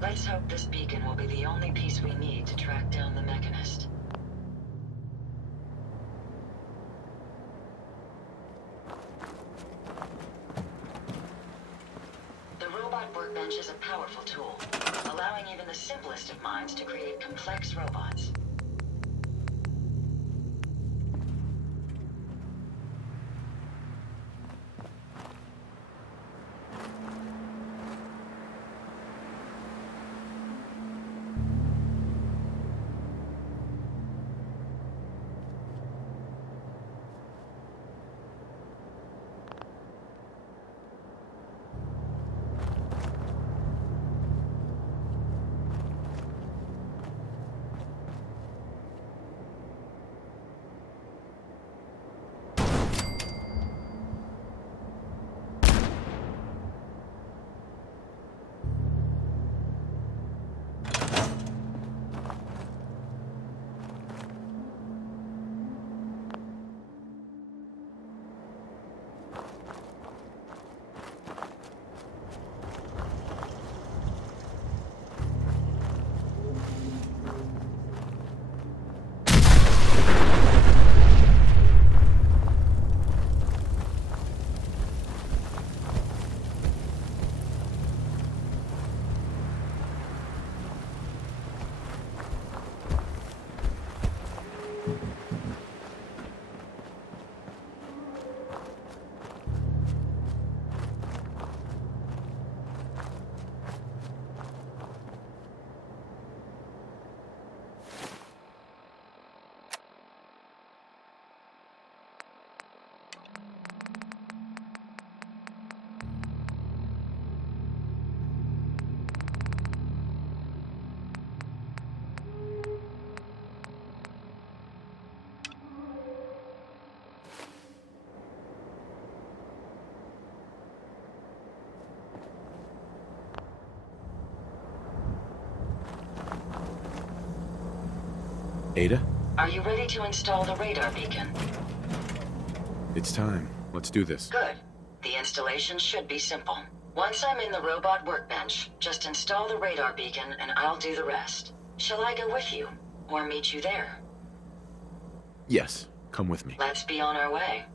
Let's hope this beacon will be the only piece we need to track down the Mechanist. The robot workbench is a powerful tool, allowing even the simplest of minds to create complex robots. Ada? Are you ready to install the radar beacon? It's time. Let's do this. Good. The installation should be simple. Once I'm in the robot workbench, just install the radar beacon and I'll do the rest. Shall I go with you? Or meet you there? Yes, come with me. Let's be on our way.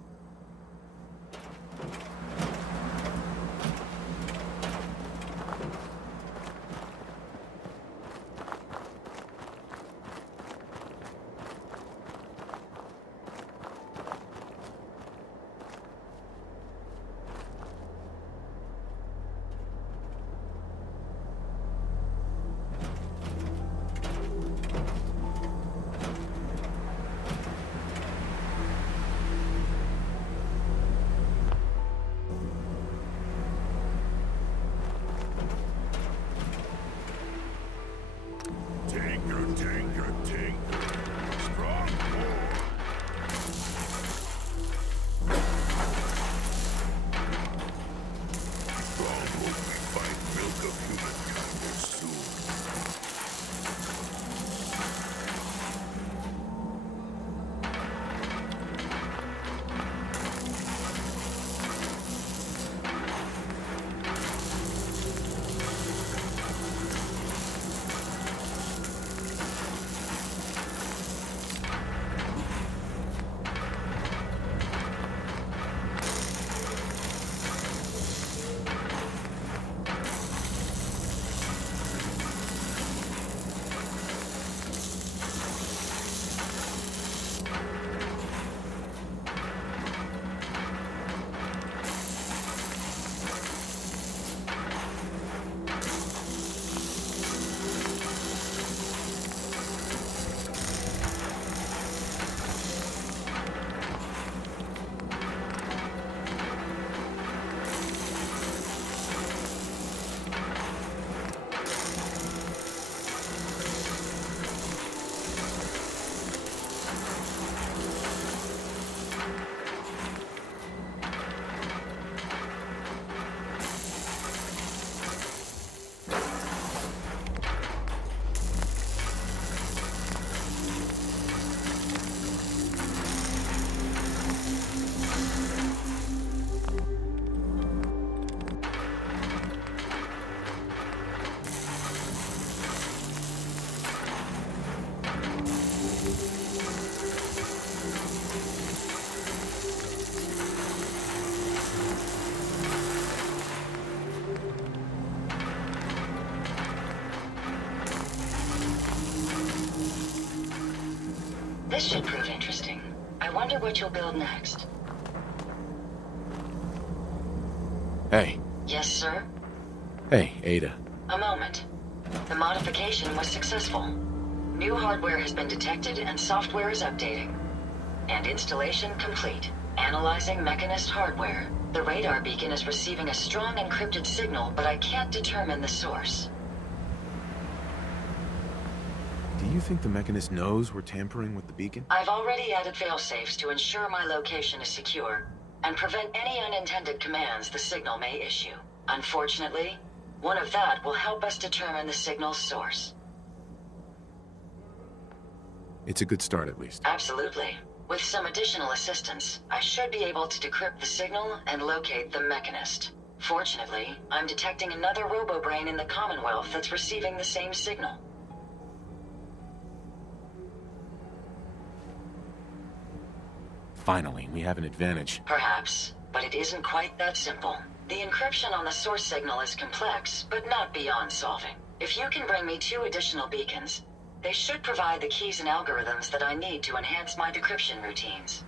This should prove interesting. I wonder what you'll build next. Hey. Yes, sir? Hey, Ada. A moment. The modification was successful. New hardware has been detected and software is updating. And installation complete. Analyzing Mechanist hardware. The radar beacon is receiving a strong encrypted signal, but I can't determine the source. Do you think the Mechanist knows we're tampering with the beacon? I've already added failsafes to ensure my location is secure, and prevent any unintended commands the signal may issue. Unfortunately, one of that will help us determine the signal's source. It's a good start, at least. Absolutely. With some additional assistance, I should be able to decrypt the signal and locate the Mechanist. Fortunately, I'm detecting another robo-brain in the Commonwealth that's receiving the same signal. Finally, we have an advantage. Perhaps, but it isn't quite that simple. The encryption on the source signal is complex, but not beyond solving. If you can bring me 2 additional beacons, they should provide the keys and algorithms that I need to enhance my decryption routines.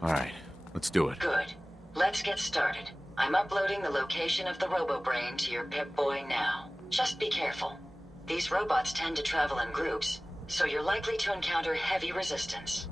Alright, let's do it. Good. Let's get started. I'm uploading the location of the RoboBrain to your Pip-Boy now. Just be careful. These robots tend to travel in groups, so you're likely to encounter heavy resistance.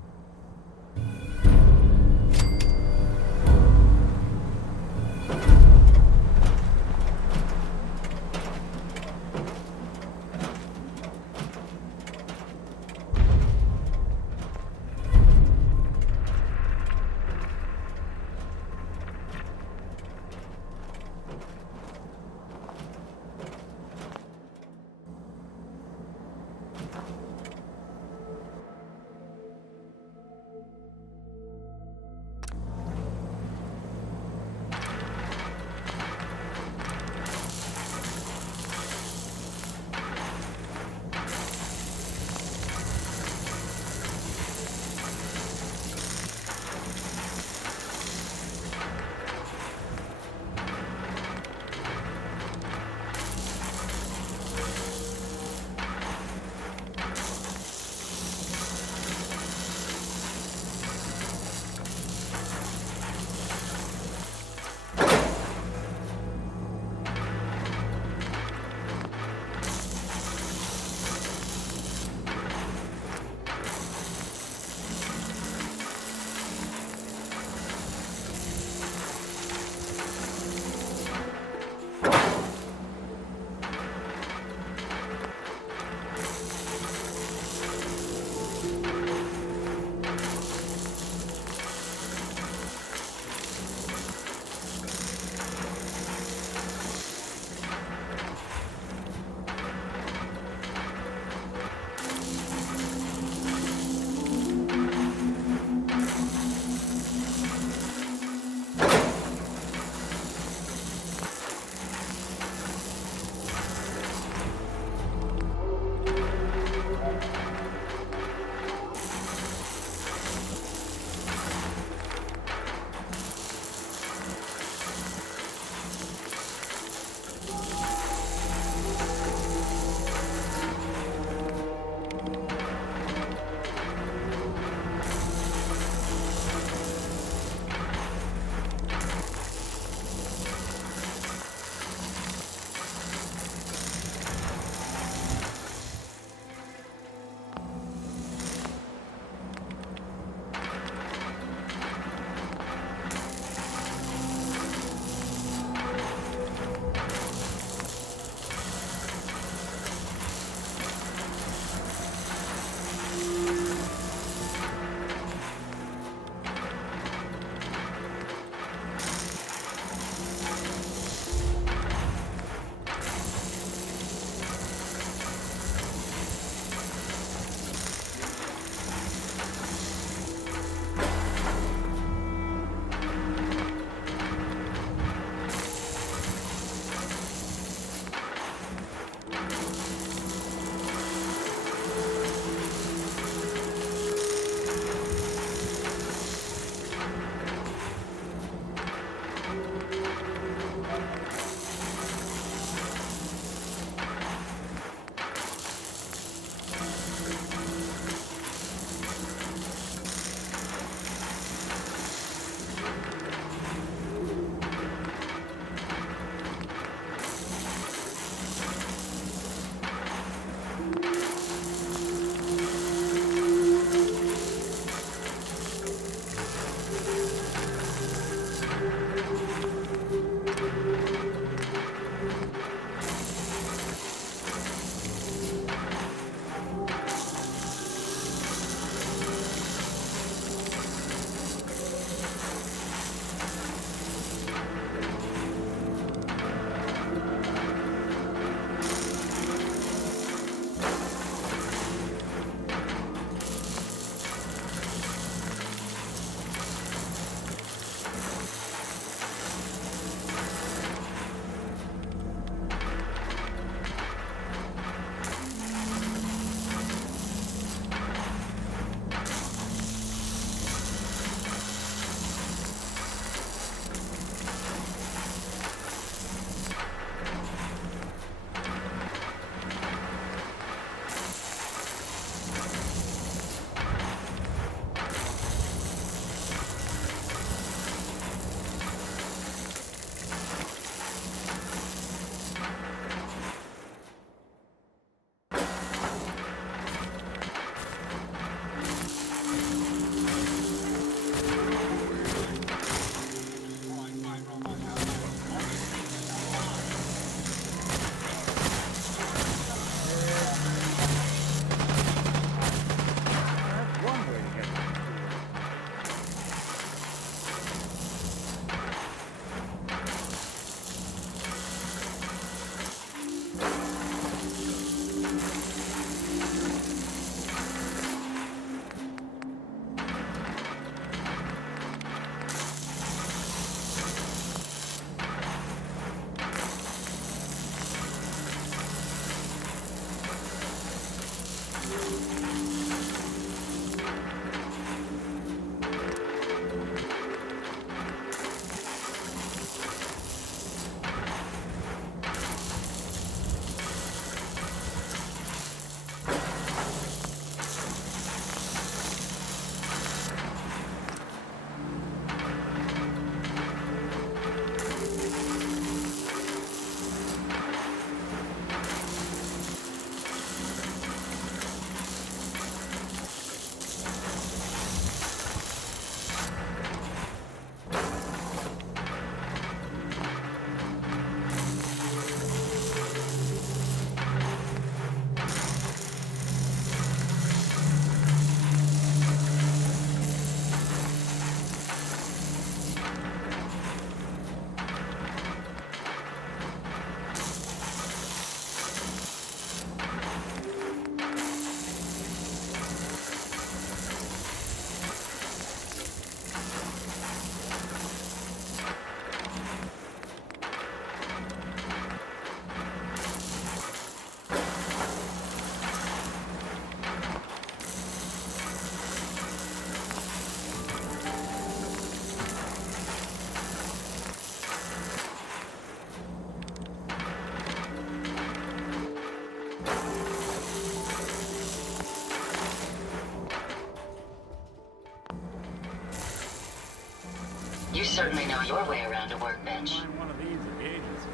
certainly know your way around a workbench. Find one of these at the agency.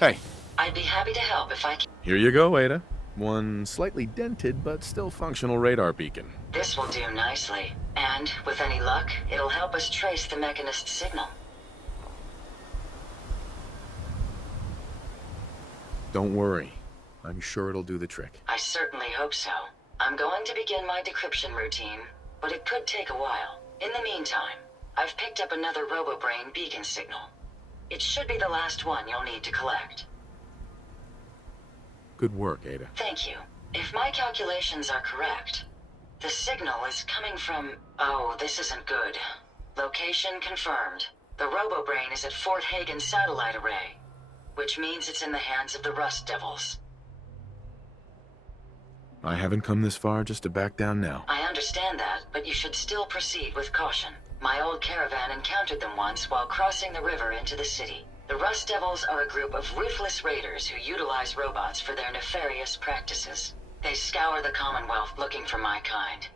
Hey, I'd be happy to help if I can. here you go, Ada. One slightly dented but still functional radar beacon. This will do nicely. And, with any luck, it'll help us trace the Mechanist signal. Don't worry. I'm sure it'll do the trick. I certainly hope so. I'm going to begin my decryption routine, but it could take a while. In the meantime, I've picked up another RoboBrain beacon signal. It should be the last one you'll need to collect. Good work, Ada. Thank you. If my calculations are correct, the signal is coming from... Oh, this isn't good. Location confirmed. The RoboBrain is at Fort Hagen Satellite Array, which means it's in the hands of the Rust Devils. I haven't come this far just to back down now. I understand that, but you should still proceed with caution. My old caravan encountered them once while crossing the river into the city. The Rust Devils are a group of ruthless raiders who utilize robots for their nefarious practices. They scour the Commonwealth looking for my kind.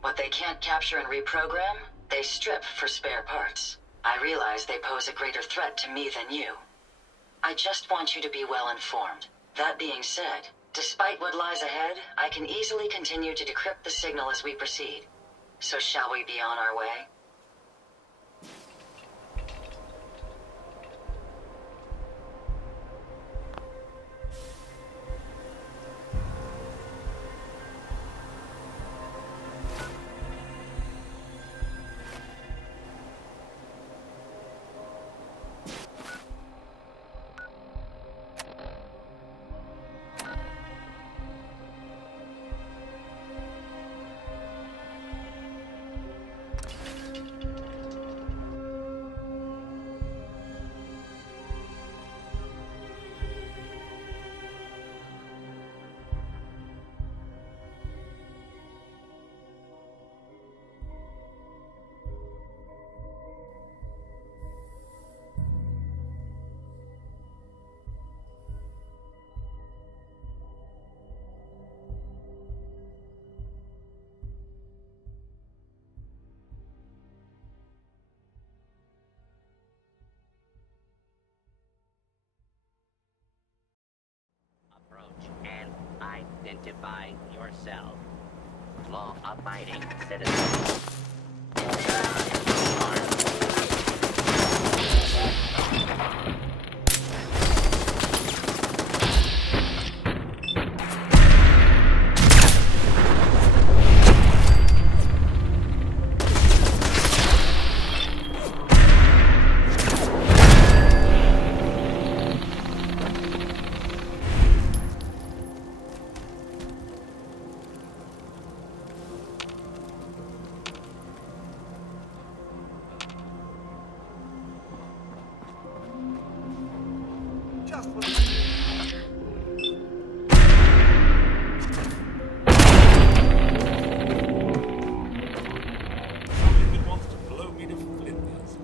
What they can't capture and reprogram, they strip for spare parts. I realize they pose a greater threat to me than you. I just want you to be well informed. That being said, despite what lies ahead, I can easily continue to decrypt the signal as we proceed. So shall we be on our way? identify yourself. Law-abiding citizen. Just what something wants to blow me to flinders.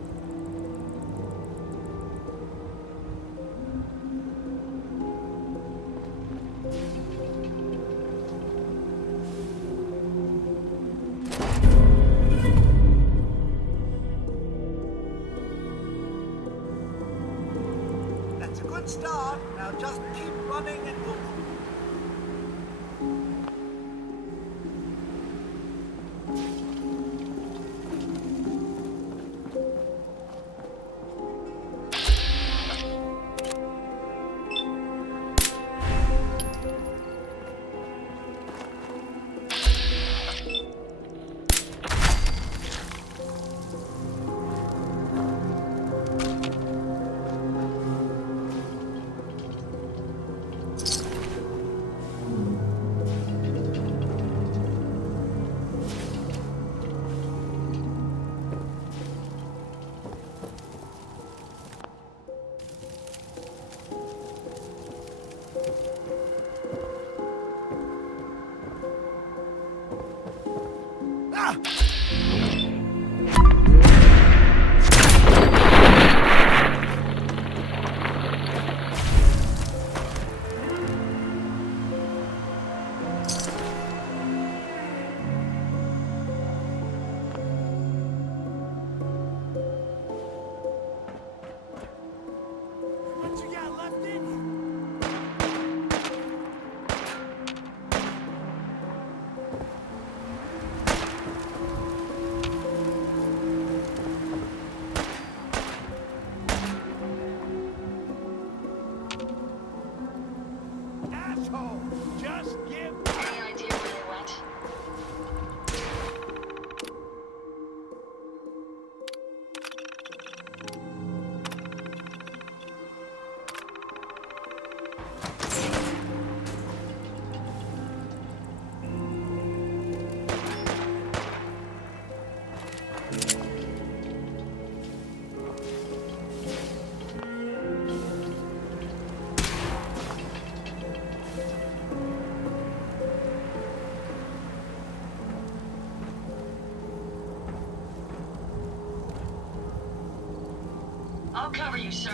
That's a good start. Now just keep running and move. What you got left in you? Asshole! Just give Any idea where they went? I'll cover you, sir.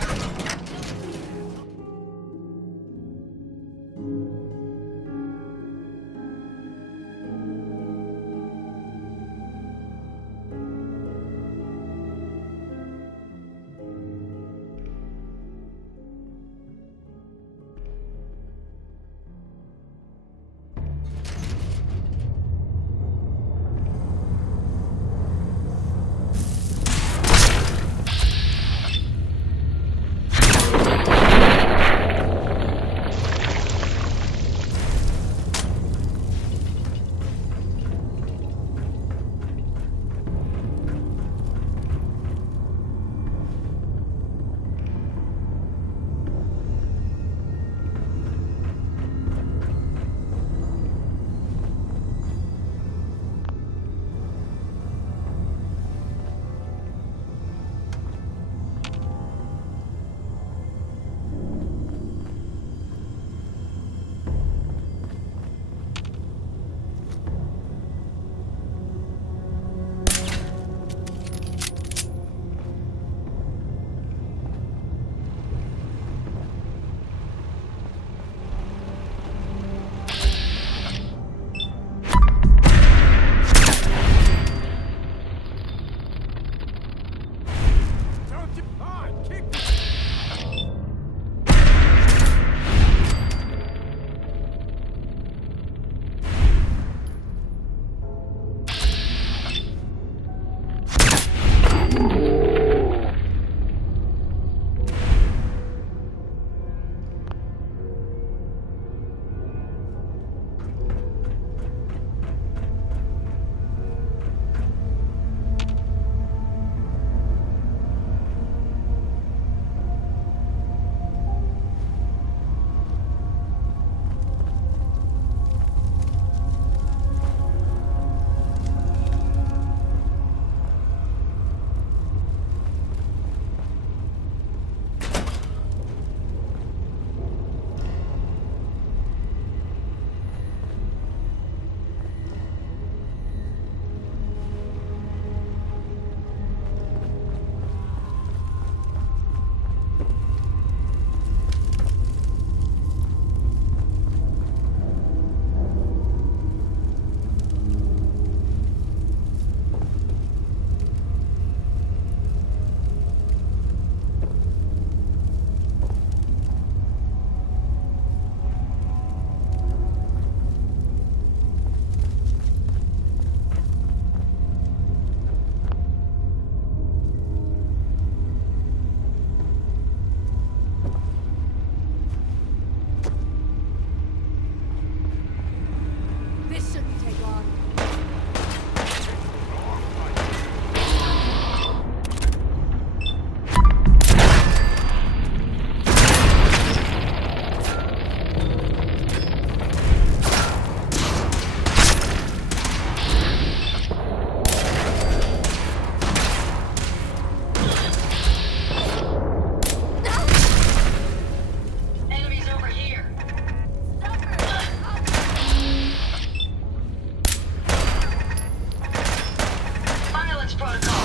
Access protocol.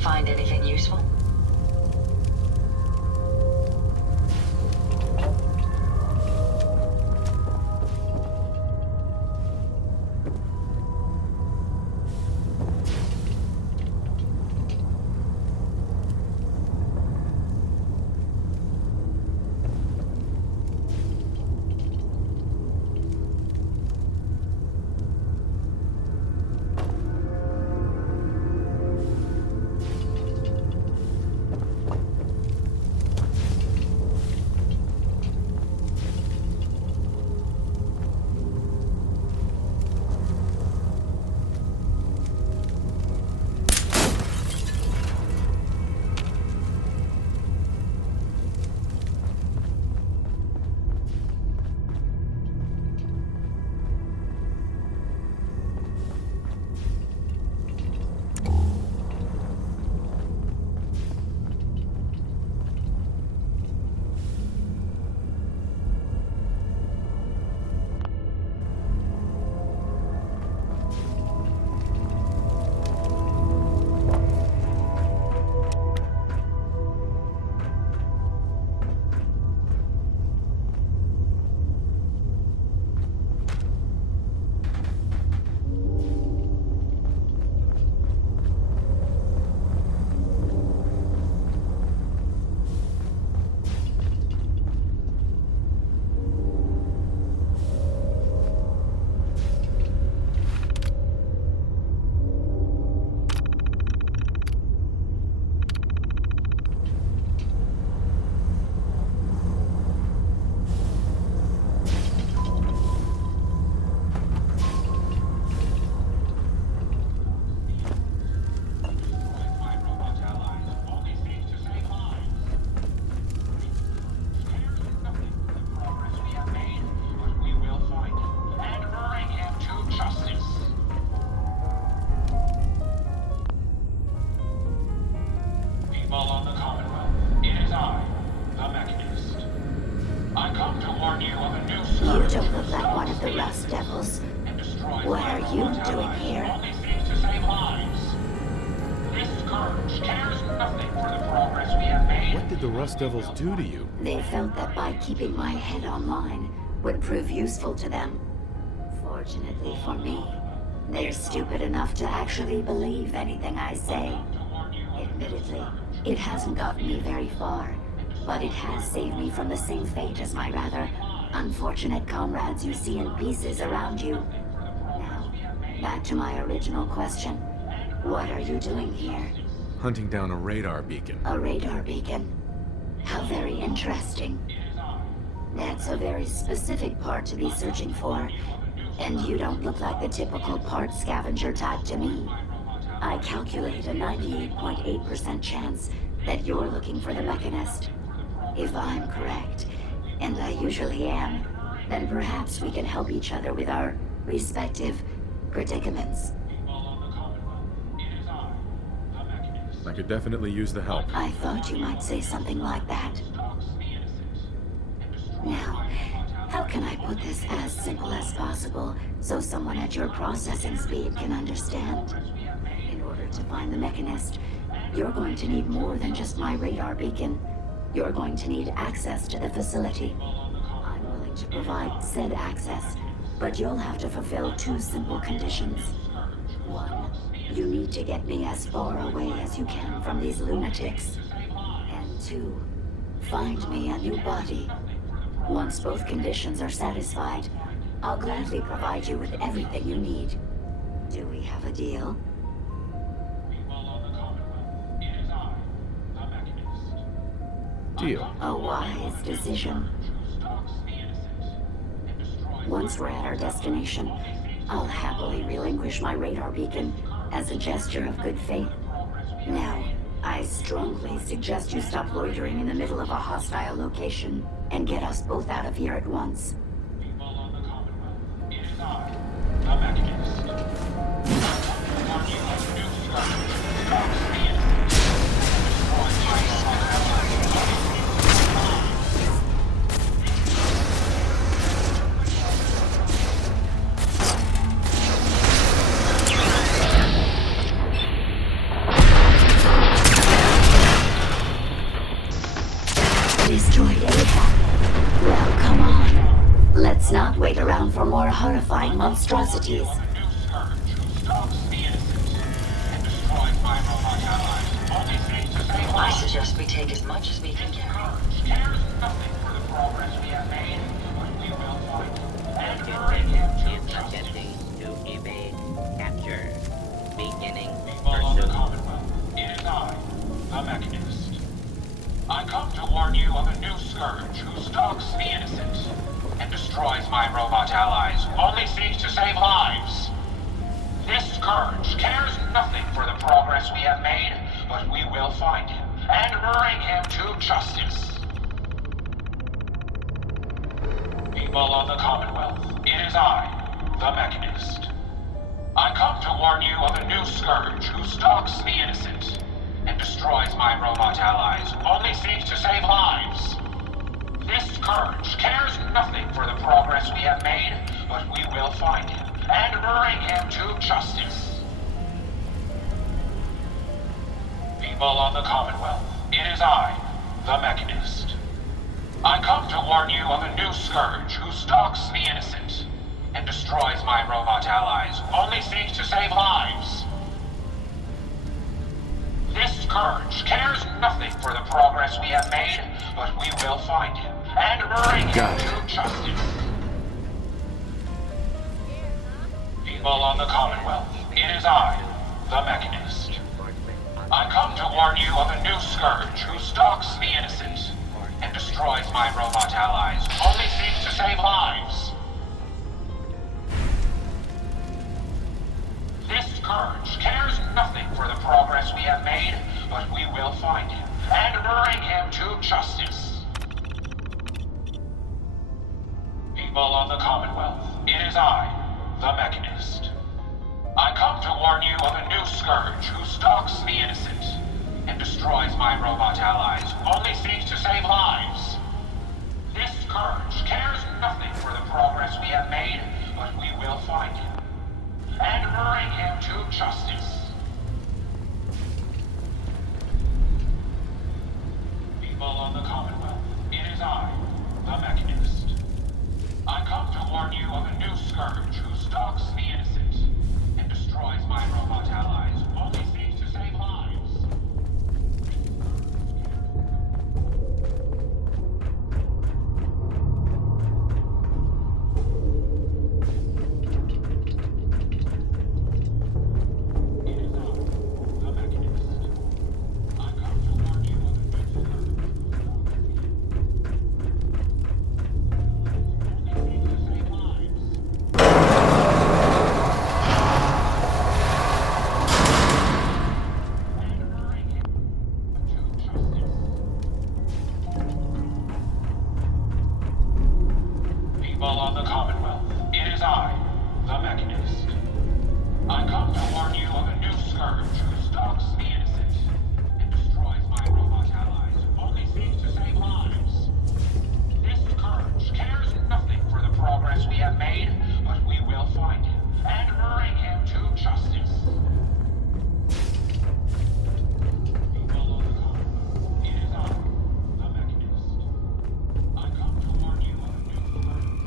Find anything useful? You don't look like one of the Rust Devils. What are you doing here? Only seeks to save lives. This scourge cares nothing for the progress we have made. What did the Rust Devils do to you? They felt that by keeping my head online would prove useful to them. Fortunately for me, they're stupid enough to actually believe anything I say. Admittedly, it hasn't gotten me very far, but it has saved me from the same fate as my rather unfortunate comrades you see in pieces around you. Now, back to my original question. What are you doing here? Hunting down a radar beacon. A radar beacon? How very interesting. That's a very specific part to be searching for, and you don't look like the typical part scavenger type to me. I calculate a 98.8% chance that you're looking for the Mechanist. If I'm correct, and I usually am, then perhaps we can help each other with our respective predicaments. I could definitely use the help. I thought you might say something like that. Now, how can I put this as simple as possible so someone at your processing speed can understand? In order to find the Mechanist, you're going to need more than just my radar beacon. You're going to need access to the facility. I'm willing to provide said access, but you'll have to fulfill two simple conditions. One, you need to get me as far away as you can from these lunatics. And two, find me a new body. Once both conditions are satisfied, I'll gladly provide you with everything you need. Do we have a deal? deal. A wise decision. Once we're at our destination, I'll happily relinquish my radar beacon as a gesture of good faith. Now, I strongly suggest you stop loitering in the middle of a hostile location and get us both out of here at once. People on the Commonwealth, it is I, the Mechanist. Warn you of new scourge, stalks the innocent, destroys Destroyed APAC. Well, come on. Let's not wait around for more horrifying monstrosities. new scourge who stalks the innocent and destroys my robot allies. Only seeks to save I lives. suggest we take as much as we can get. Scourge cares nothing for the progress we have made, but we will fight and bring him Is to justice. attempting to evade capture. Beginning People of the pursuit. Commonwealth, it is I, the Mechanist. I come to warn you of a new scourge who stalks the innocent and destroys my robot allies, only seeks to save lives. This scourge cares nothing for the progress we have made, but we will find him and bring him to justice. People of the Commonwealth, it is I, the Mechanist. I come to warn you of a new scourge who stalks the innocent and destroys my robot allies, only seeks to save lives. This scourge cares nothing for the progress we have made, but we will find him and bring him to justice. People of the Commonwealth, it is I, the Mechanist. I come to warn you of a new scourge who stalks the innocent and destroys my robot allies, only seeks to save lives. This scourge cares nothing for the progress we have made, but we will find him and bring him Got it. to justice. People of the Commonwealth, it is I, the Mechanist. I come to warn you of a new scourge who stalks the innocent and destroys my robot allies, only seeks to save lives. This scourge cares nothing for the progress we have made, but we will find him and bring him to justice. People of the Commonwealth, it is I, the Mechanist. I come to warn you of a new scourge who stalks the innocent and destroys my robot allies, only seeks to save lives. This scourge cares nothing for the progress we have made, but we will find him and bring him to justice. People of the Commonwealth, it is I, the Mechanist. I come to warn you of a new scourge who stalks the innocent and destroys my robot allies, only seeks to save lives. It is I, the Mechanist. I come to warn you of a new scourge only seeks to save lives. And bring him to justice. People of the Commonwealth, it is I, the Mechanist. I come to warn you of a new scourge who stalks the innocent and destroys my robot allies, only seeks to save lives. This scourge cares nothing for the progress we have made, but we will find him and bring him to justice. People of the Commonwealth, it is I, the Mechanist. I come to warn you of a new scourge.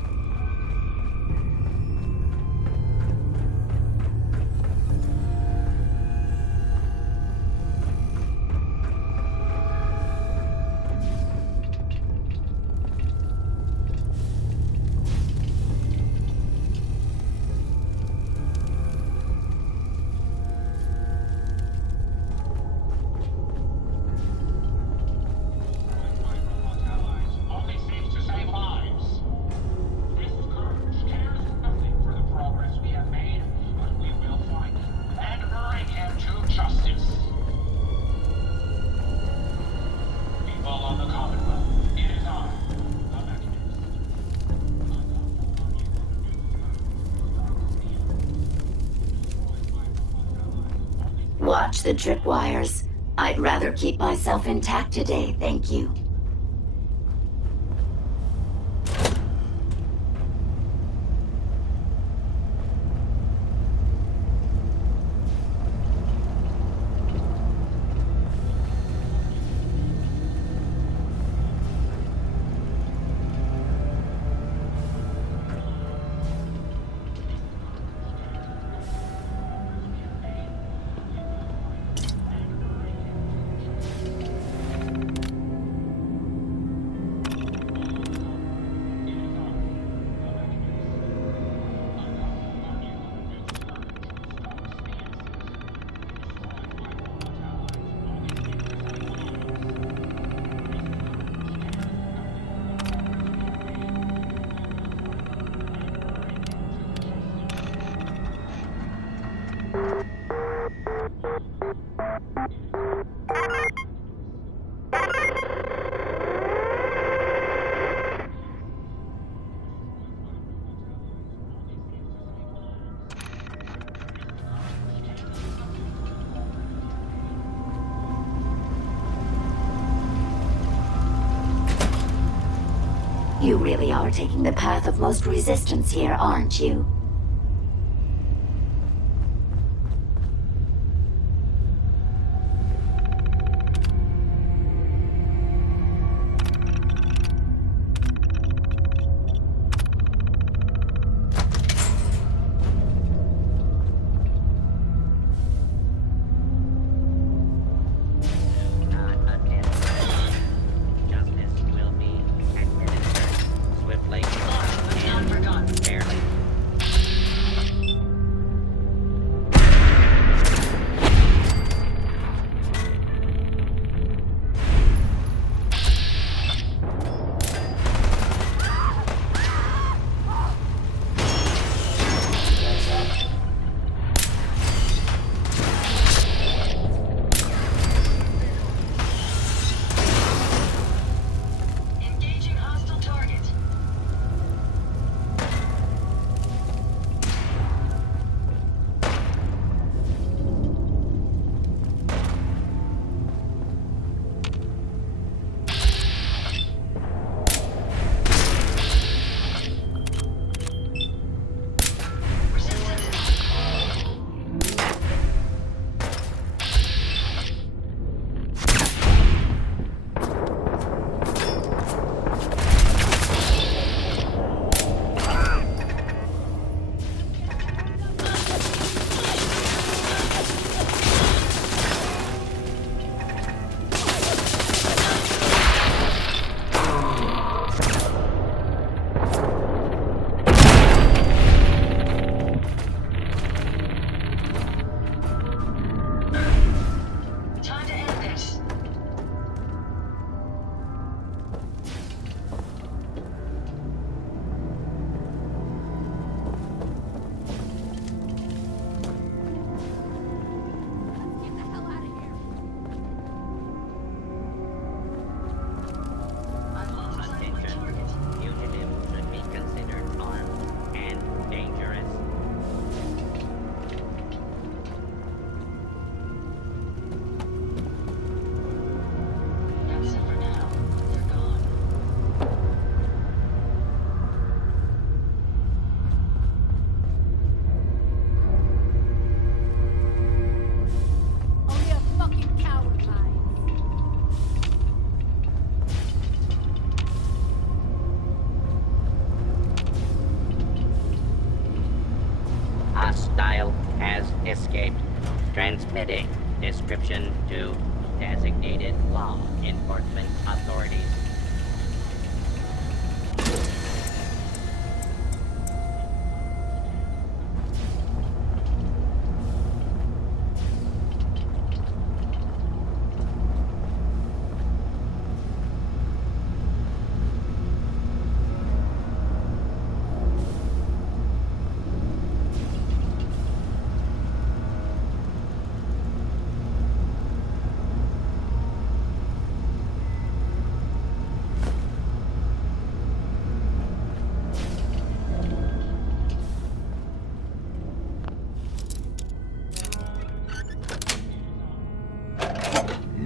Watch the tripwires. I'd rather keep myself intact today, thank you. You really are taking the path of most resistance here, aren't you? Not attempt. Justice will be administered swiftly and fairly. Engaging hostile target. Time to end this. I've lost sight of my Attention. target. Fugitives should be considered armed and dangerous. That's it for now. They're gone. Only a fucking coward hides. Hostile has escaped. Transmitting description to designated law enforcement authorities.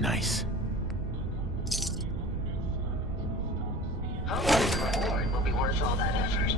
Nice. Hopefully the reward will be worth all that effort.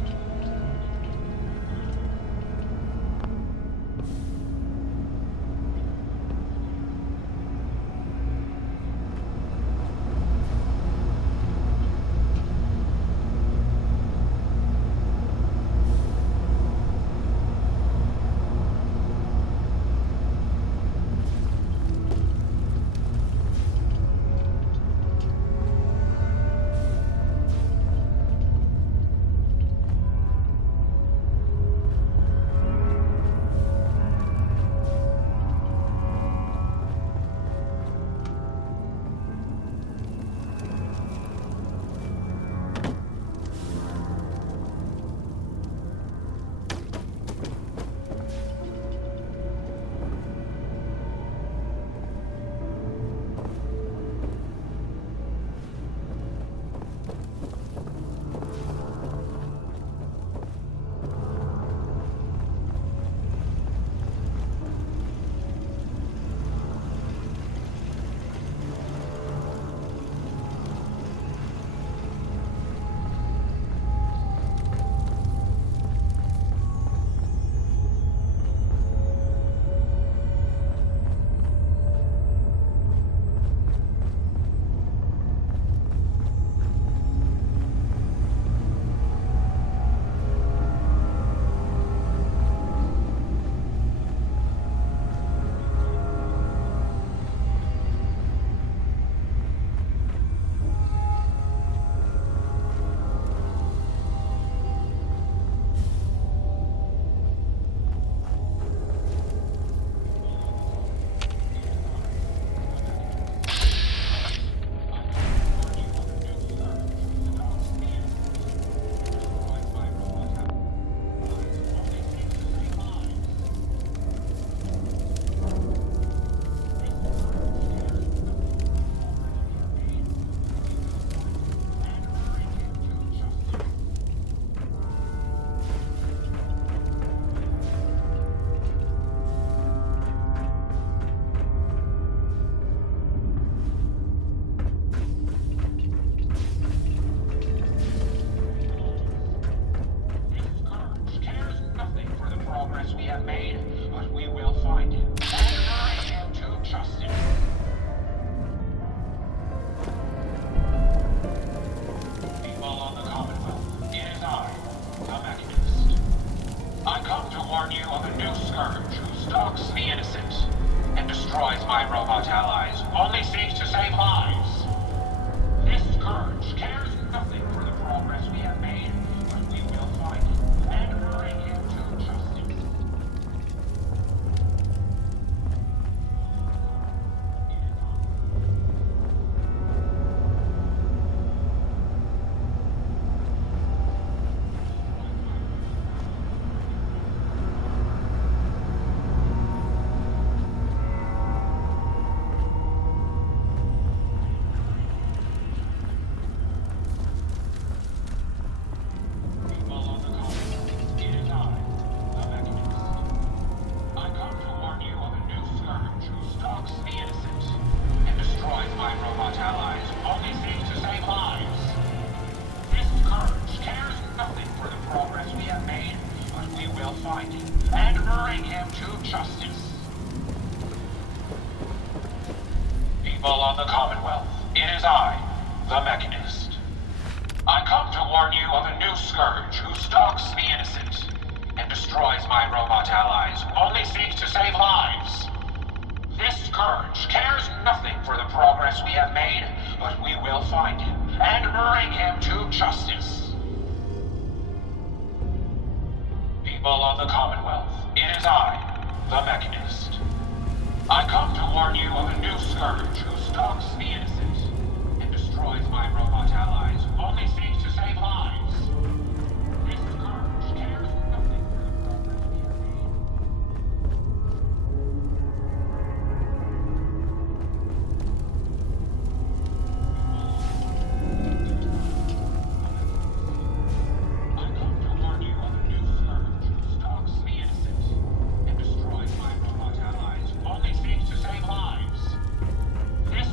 People of the Commonwealth, it is I, the Mechanist. I come to warn you of a new scourge who stalks the innocent and destroys my robot allies, who only seek to save lives. This scourge cares nothing for the progress we have made, but we will find him and bring him to justice. People of the Commonwealth, it is I, the Mechanist. I come to warn you of a new scourge who stalks the innocent and destroys my robot allies, who only seek to save lives. This scourge cares nothing for the progress we have made. I come to warn you of a new scourge who stalks the innocent and destroys my robot allies, who only seeks to save lives. This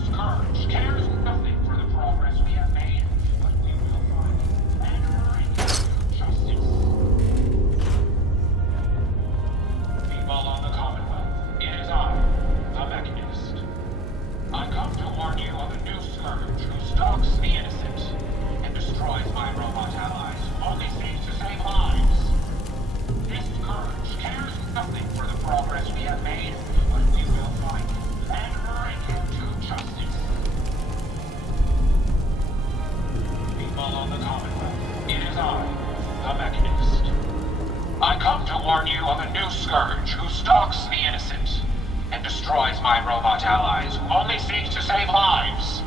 my robot allies who only seek to save lives.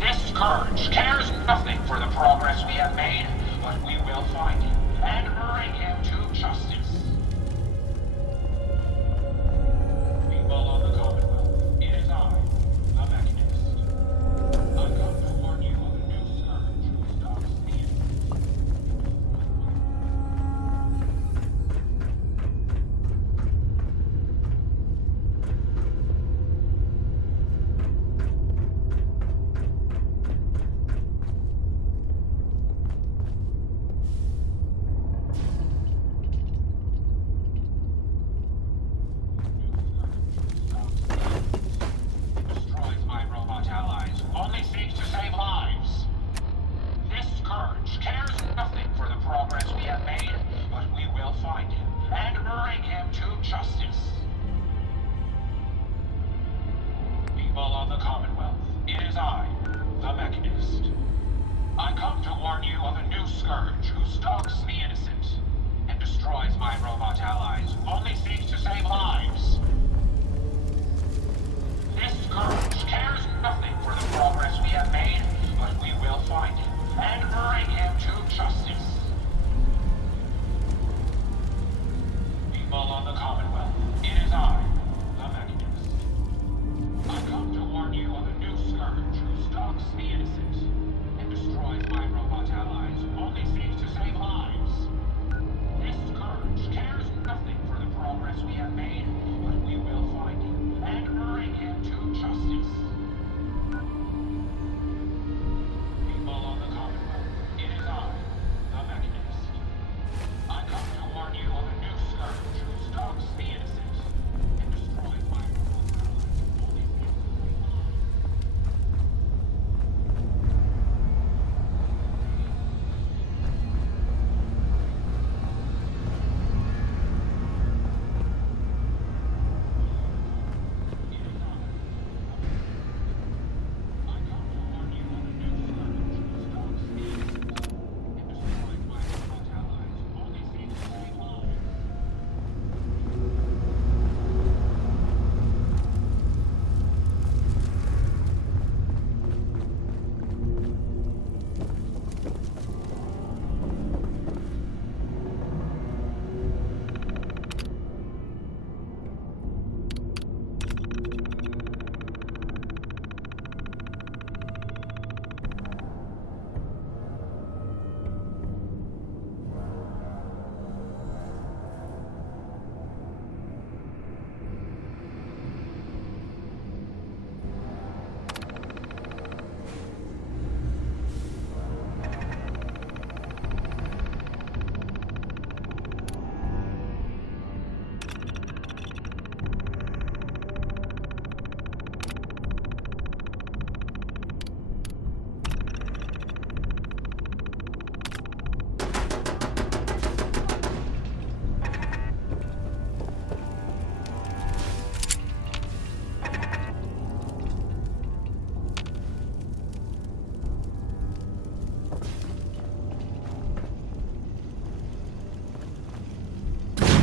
This Scourge cares nothing for the progress we have made, but we will find him and bring him to justice. People of the Commonwealth, it is I, the Mechanist. I come to warn you of a new Scourge who stalks the innocent. Destroys my robot allies who only seek to save lives. This Scourge cares nothing for the progress we have made, but we will find him and bring him to justice. People of the Commonwealth, it is I, the Mechanist. I come to warn you of a new Scourge who stalks the innocent and destroys my robot allies who only seek to save lives. This Scourge cares nothing for the progress we have made, but we will find him and bring him to justice. People of the Commonwealth, it is I, the Mechanist. I come to warn you of a new Scourge who stalks the innocent and destroys my robot allies who only seek to save lives. This Scourge cares nothing for the progress we have made, but we will find him and bring him to justice. People of the Commonwealth, it is I, the Mechanist. I come to warn you of a new Scourge who stalks the innocent and destroys my robot allies who only seek to save lives.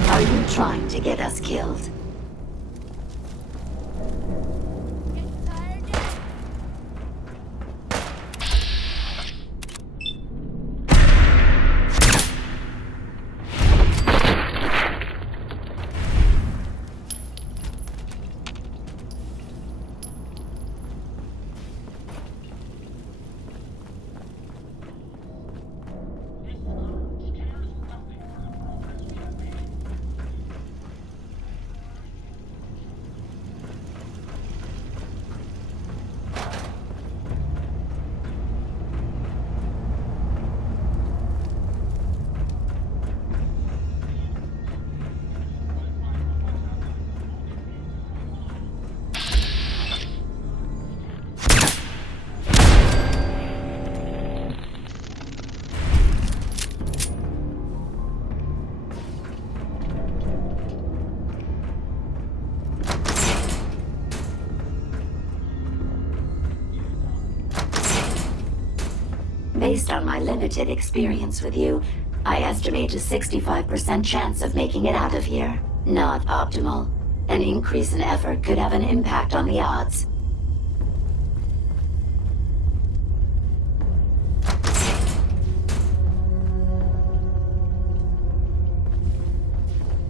Are you trying to get us killed? Getting tired yet? This Scourge cares nothing for the progress we have made. Based on my limited experience with you, I estimate a 65% chance of making it out of here. Not optimal. An increase in effort could have an impact on the odds.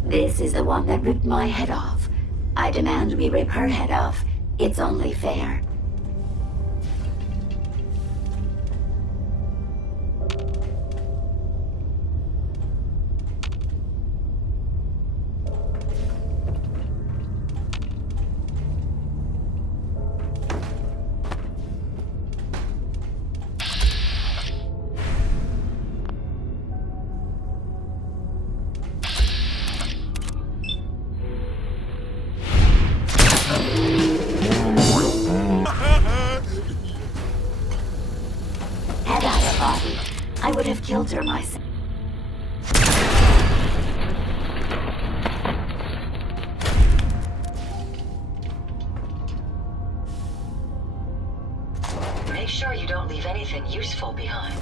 This is the one that ripped my head off. I demand we rip her head off. It's only fair. Had I a body, I would have killed her myself. Make sure you don't leave anything useful behind.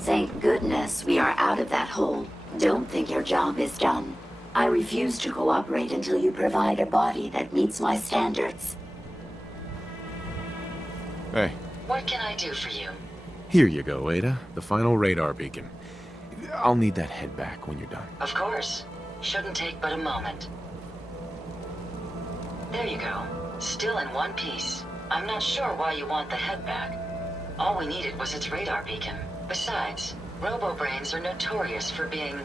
Thank goodness we are out of that hole. Don't think your job is done. I refuse to cooperate until you provide a body that meets my standards. Hey, What can I do for you? here you go, Ada. The final radar beacon. I'll need that head back when you're done. Of course. Shouldn't take but a moment. There you go. Still in one piece. I'm not sure why you want the head back. All we needed was its radar beacon. Besides, robo-brains are notorious for being,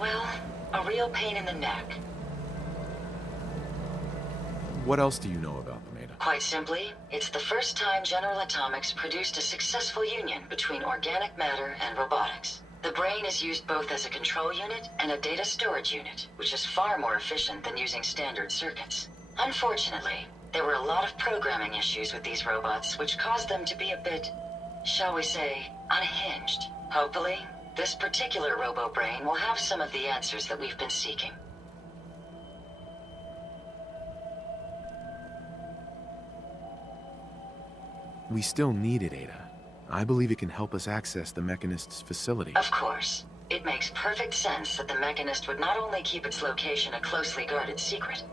well, a real pain in the neck. What else do you know about them, Ada? Quite simply, it's the first time General Atomics produced a successful union between organic matter and robotics. The brain is used both as a control unit and a data storage unit, which is far more efficient than using standard circuits. Unfortunately, there were a lot of programming issues with these robots, which caused them to be a bit, shall we say, unhinged. Hopefully, this particular robo-brain will have some of the answers that we've been seeking. We still need it, Ada. I believe it can help us access the Mechanist's facility. Of course. It makes perfect sense that the Mechanist would not only keep its location a closely guarded secret,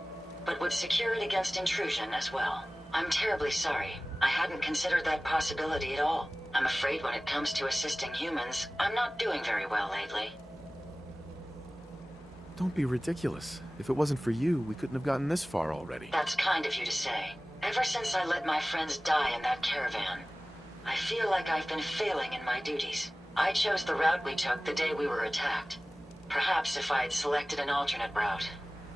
but would secure it against intrusion as well. I'm terribly sorry. I hadn't considered that possibility at all. I'm afraid when it comes to assisting humans, I'm not doing very well lately. Don't be ridiculous. If it wasn't for you, we couldn't have gotten this far already. That's kind of you to say. Ever since I let my friends die in that caravan, I feel like I've been failing in my duties. I chose the route we took the day we were attacked. Perhaps if I had selected an alternate route,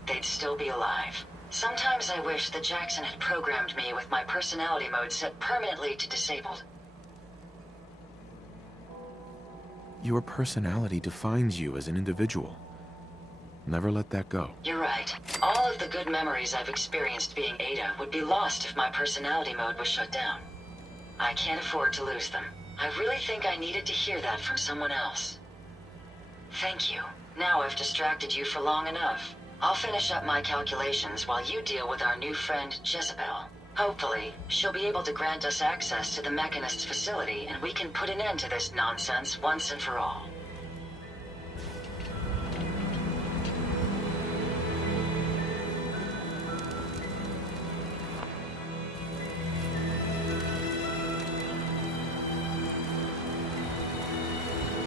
they'd still be alive. Sometimes I wish that Jackson had programmed me with my personality mode set permanently to disabled. Your personality defines you as an individual. Never let that go. You're right. All of the good memories I've experienced being Ada would be lost if my personality mode was shut down. I can't afford to lose them. I really think I needed to hear that from someone else. Thank you. Now I've distracted you for long enough. I'll finish up my calculations while you deal with our new friend, Jezebel. Hopefully, she'll be able to grant us access to the Mechanist's facility and we can put an end to this nonsense once and for all.